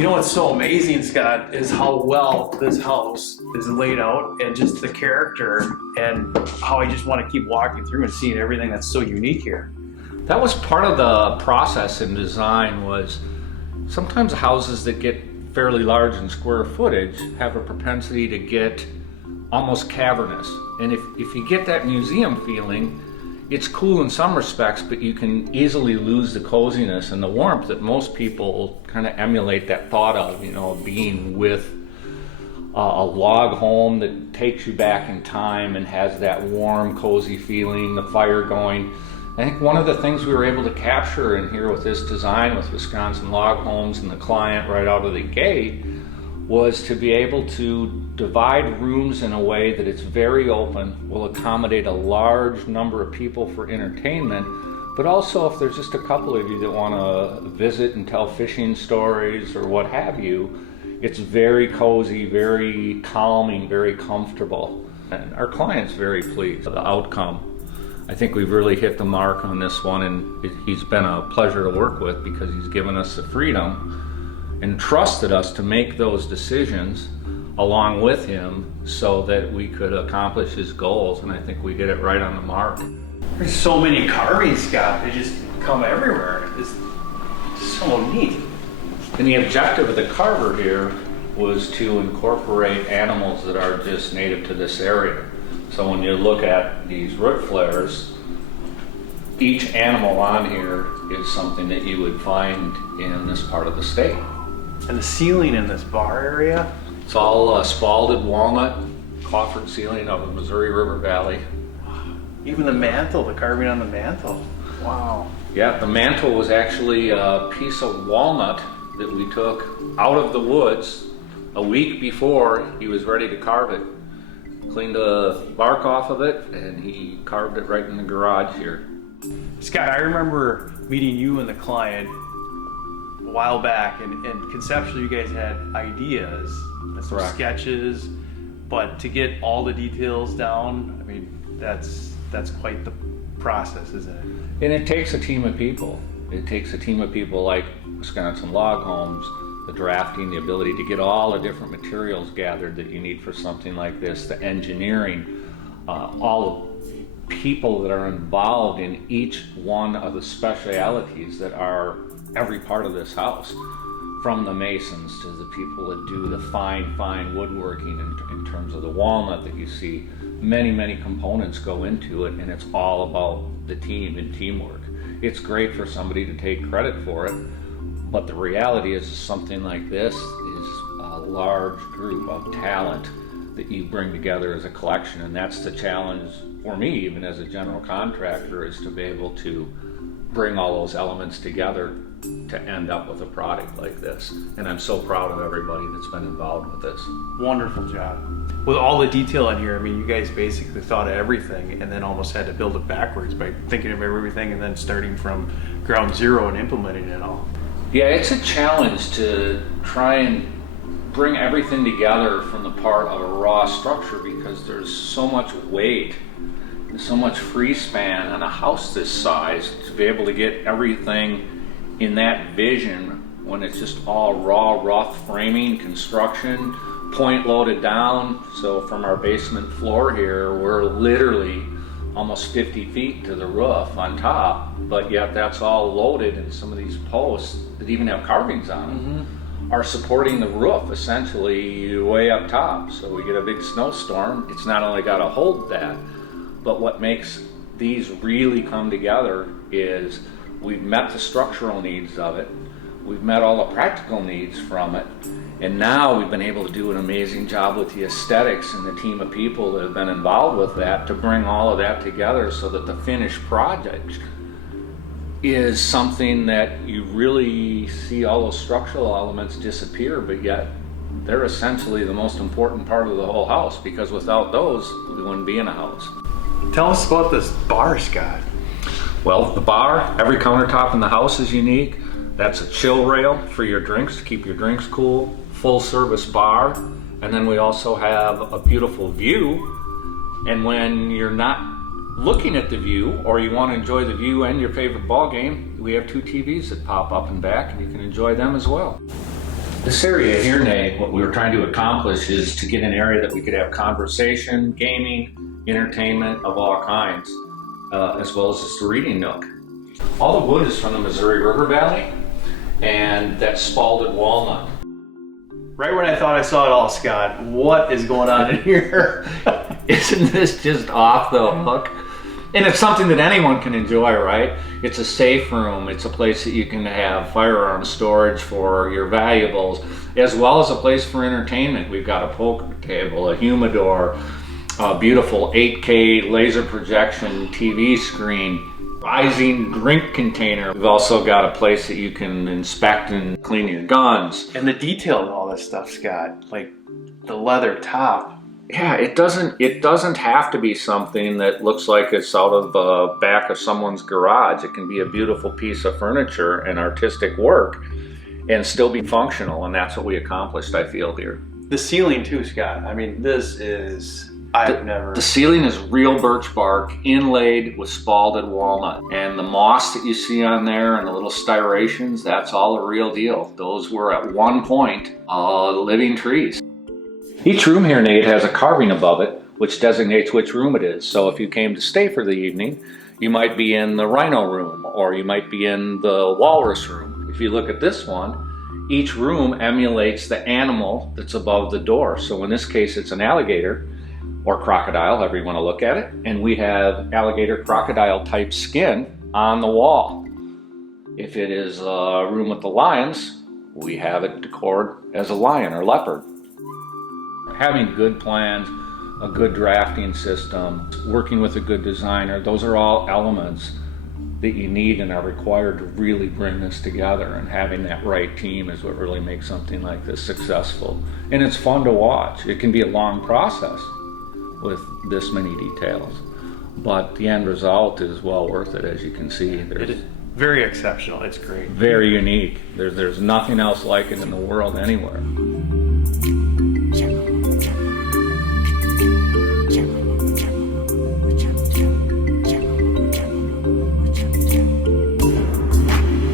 You know what's so amazing, Scott, is how well this house is laid out and just the character and how I just want to keep walking through and seeing everything that's so unique here. That was part of the process in design. Was sometimes houses that get fairly large in square footage have a propensity to get almost cavernous. And if you get that museum feeling, it's cool in some respects, but you can easily lose the coziness and the warmth that most people kind of emulate that thought of, being with a log home that takes you back in time and has that warm, cozy feeling, the fire going. I think one of the things we were able to capture in here with this design with Wisconsin Log Homes and the client right out of the gate was to be able to divide rooms in a way that it's very open, will accommodate a large number of people for entertainment, but also if there's just a couple of you that want to visit and tell fishing stories or what have you, it's very cozy, very calming, very comfortable. And our client's very pleased with the outcome. I think we've really hit the mark on this one, and he's been a pleasure to work with because he's given us the freedom and trusted us to make those decisions along with him so that we could accomplish his goals, and I think we hit it right on the mark. There's so many carvings, Scott. They just come everywhere. It's so neat. And the objective of the carver here was to incorporate animals that are just native to this area. So when you look at these root flares, each animal on here is something that you would find in this part of the state. And the ceiling in this bar area? It's all spalded walnut, coffered ceiling of the Missouri River Valley. Even the mantle, the carving on the mantle. Wow. Yeah, the mantle was actually a piece of walnut that we took out of the woods a week before he was ready to carve it. Cleaned the bark off of it, and he carved it right in the garage here. Scott, I remember meeting you and the client a while back, and conceptually you guys had ideas, some Correct. sketches, but to get all the details down, I mean, that's quite the process, isn't it? And it takes a team of people. It takes a team of people like Wisconsin Log Homes, the drafting, the ability to get all the different materials gathered that you need for something like this, the engineering, all the people that are involved in each one of the specialities that are every part of this house, from the masons to the people that do the fine woodworking in terms of the walnut that you see. Many components go into it, and it's all about the team and teamwork. It's great for somebody to take credit for it, but the reality is something like this is a large group of talent that you bring together as a collection, and that's the challenge for me, even as a general contractor, is to be able to bring all those elements together to end up with a product like this. And I'm so proud of everybody that's been involved with this. Wonderful job. With all the detail in here, I mean, you guys basically thought of everything and then almost had to build it backwards by thinking of everything and then starting from ground zero and implementing it all. Yeah, it's a challenge to try and bring everything together from the part of a raw structure because there's so much weight and so much free span on a house this size to be able to get everything in that vision when it's just all raw, rough framing, construction, point loaded down. So from our basement floor here, we're literally almost 50 feet to the roof on top, but yet that's all loaded, and some of these posts that even have carvings on them are supporting the roof essentially way up top. So we get a big snowstorm, it's not only got to hold that, but what makes these really come together is we've met the structural needs of it, we've met all the practical needs from it, and now we've been able to do an amazing job with the aesthetics and the team of people that have been involved with that to bring all of that together so that the finished project is something that you really see all those structural elements disappear, but yet they're essentially the most important part of the whole house, because without those, we wouldn't be in a house. Tell us about this bar, Scott. Well, the bar, every countertop in the house is unique. That's a chill rail for your drinks, to keep your drinks cool. Full service bar. And then we also have a beautiful view. And when you're not looking at the view, or you want to enjoy the view and your favorite ball game, we have two TVs that pop up and back, and you can enjoy them as well. This area here, Nate, what we were trying to accomplish is to get an area that we could have conversation, gaming, entertainment of all kinds, as well as just a reading nook. All the wood is from the Missouri River Valley, and that's spalded walnut. Right when I thought I saw it all, Scott, what is going on in here? Isn't this just off the hook? And it's something that anyone can enjoy, right? It's a safe room. It's a place that you can have firearm storage for your valuables, as well as a place for entertainment. We've got a poker table, a humidor, a beautiful 8K laser projection TV screen, rising drink container. We've also got a place that you can inspect and clean your guns. And the detail of all this stuff, Scott, like the leather top. Yeah, it doesn't have to be something that looks like it's out of the back of someone's garage. It can be a beautiful piece of furniture and artistic work and still be functional, and that's what we accomplished, I feel, here. The ceiling too, Scott. I mean, this is, The ceiling is real birch bark inlaid with spalded walnut, and the moss that you see on there and the little styrations, that's all the real deal. Those were at one point living trees. Each room here, Nate, has a carving above it, which designates which room it is. So if you came to stay for the evening, you might be in the rhino room, or you might be in the walrus room. If you look at this one, each room emulates the animal that's above the door. So in this case, it's an alligator, or crocodile, however you want to look at it. And we have alligator crocodile type skin on the wall. If it is a room with the lions, we have it decored as a lion or leopard. Having good plans, a good drafting system, working with a good designer, those are all elements that you need and are required to really bring this together, and having that right team is what really makes something like this successful. And it's fun to watch. It can be a long process with this many details, but the end result is well worth it, as you can see. It is very exceptional. It's great. Very unique. There's nothing else like it in the world anywhere.